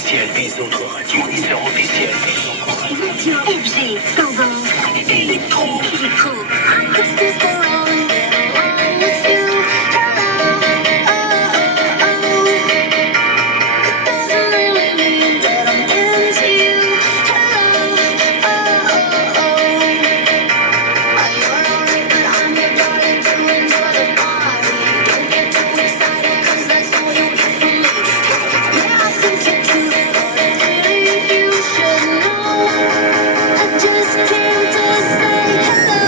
officiel des autres radios. Fournisseur officiel des autres radios. Radio FG, tendance. Électro. Électro. I could still go wrong and get along with you. Hello, oh, oh, oh. It doesn't really mean that I'm into you. Hello, oh, oh, oh. You're alright, but I'm your darling to enjoy the party. Don't get too excited, 'cause that's all you get from me. Yeah, I think you're cute, but really you should know. I just came to say hello.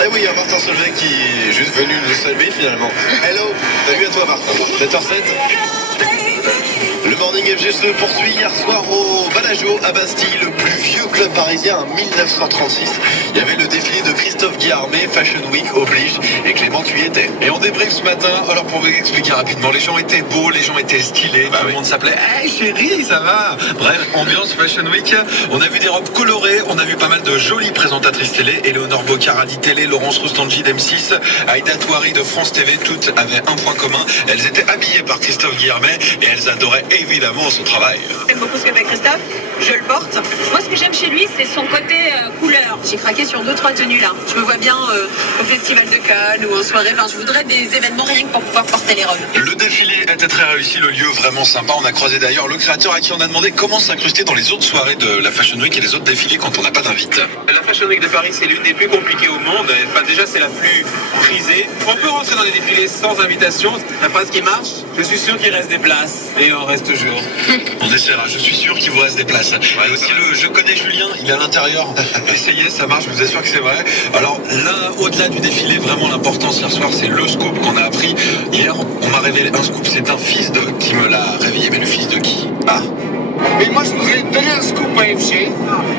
Eh oui, il y a Martin Solveig qui est juste venu nous saluer finalement. Hello, salut à toi Martin. 7h07. Le Morning FG se poursuit hier soir au Bellagio à Bastille, le plus vieux club parisien en 1936. Il y avait le défilé de Christophe Guillarmet, Fashion Week oblige, et Clément tu y étais. Et on débrief ce matin, alors pour vous expliquer rapidement, les gens étaient beaux, les gens étaient stylés, tout le monde s'appelait « Hey chérie, ça va ?» Bref, ambiance Fashion Week, on a vu des robes colorées, on a vu pas mal de jolies présentatrices télé, Éléonore Boccaradi télé, Laurence Roustangi d'M6, Aïda Touari de France TV, toutes avaient un point commun, elles étaient habillées par Christophe Guillarmet et elles adoraient évidemment son travail. J'aime beaucoup ce que fait Christophe, je le porte. Moi, ce que j'aime chez lui, c'est son côté couleur. J'ai craqué sur 2-3 tenues là. Je me vois bien au Festival de Cannes ou en soirée. Enfin, je voudrais des événements rien que pour pouvoir porter les robes. Le défilé était très réussi, le lieu vraiment sympa. On a croisé d'ailleurs le créateur à qui on a demandé comment s'incruster dans les autres soirées de la Fashion Week et les autres défilés quand on n'a pas d'invite. La Fashion Week de Paris, c'est l'une des plus compliquées au monde. Enfin, déjà, c'est la plus prisée. On peut rentrer dans les défilés sans invitation. La phrase qui marche, je suis sûr qu'il reste des places. Et on reste toujours. On essaiera, je suis sûr qu'il vous reste des places. Et aussi le Je connais Julien, il est à l'intérieur. Essayez, ça marche, je vous assure que c'est vrai. Alors là, au-delà du défilé, vraiment l'importance hier soir, c'est le scoop qu'on a appris. Hier, on m'a révélé un scoop, c'est un fils de qui me l'a réveillé. Mais le fils de qui? Ah. Mais moi, je voudrais donner un scoop à FG.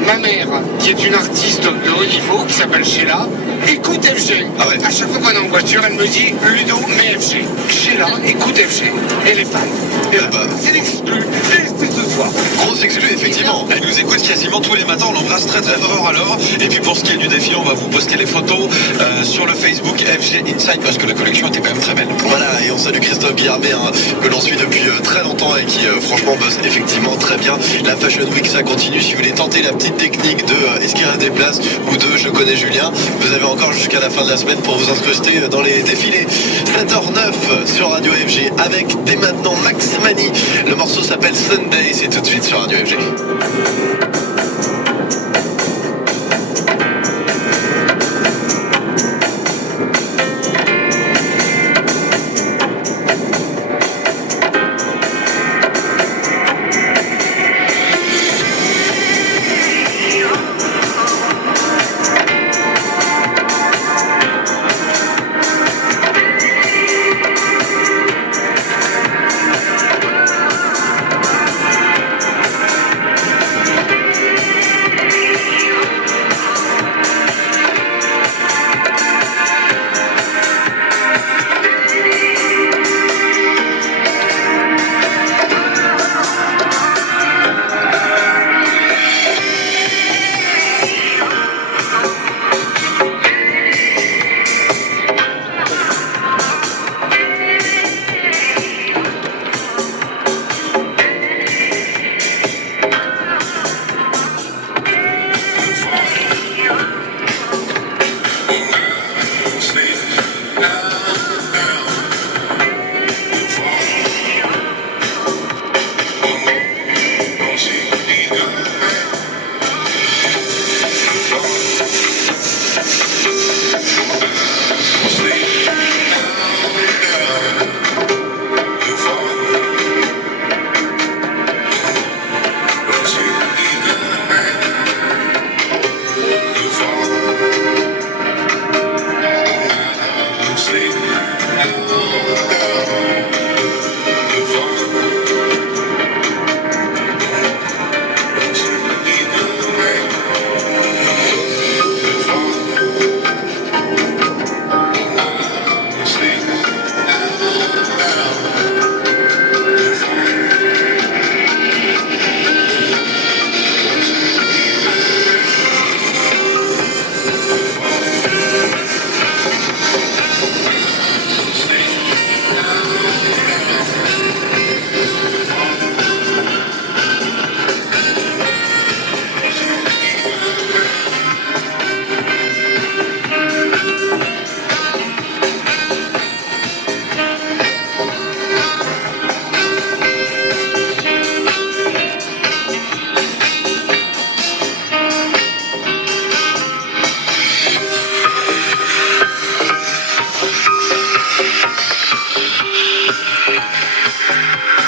Ma mère, qui est une artiste de haut niveau, qui s'appelle Sheila, écoute FG. Ah ouais. À chaque fois qu'on est en voiture, elle me dit Ludo, mais FG. Sheila, écoute FG. Elle est fan. Et Ah bah. c'est l'exclu ce soir. Grosse exclu, effectivement. Elle nous écoute quasiment tous les matins, on l'embrasse très très fort alors. Et puis pour ce qui est du défi, on va vous poster les photos sur le Facebook FG Inside parce que la collection était quand même très belle. Voilà, et on salue Christophe Guillarmet, hein, que l'on suit depuis très longtemps et qui franchement bosse effectivement très très bien. La Fashion Week, ça continue. Si vous voulez tenter la petite technique de est-ce qu'il y a des places ou de je connais Julien, vous avez encore jusqu'à la fin de la semaine pour vous incruster dans les défilés. 7h09 sur Radio FG avec dès maintenant Max Mani. Le morceau s'appelle Sunday, c'est tout de suite sur Radio FG.